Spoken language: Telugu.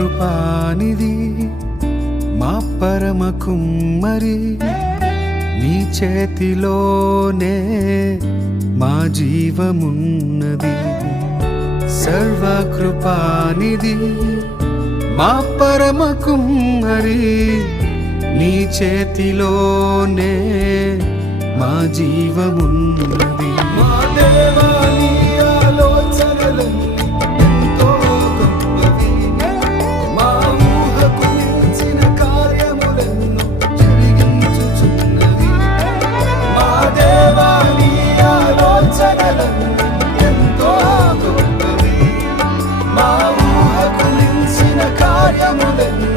సర్వకృపానిధి మా పరమ కుమ్మరి, నీ చేతిలోనే మా జీవమున్నది. సర్వకృపానిధి మా పరమ కుమ్మరి, నీ చేతిలోనే మా జీవమున్నది. మా దేవా నీ ఆలోచనలన్నీ ఎంతో గొప్పవి, మా ఊహకు మించిన కార్యములెన్నో జరిగించుచున్నవి. మా దేవా నీ ఆలోచనలన్నీ ఎంతో గొప్పవి, మా ఊహకు మించిన కార్యములెన్నో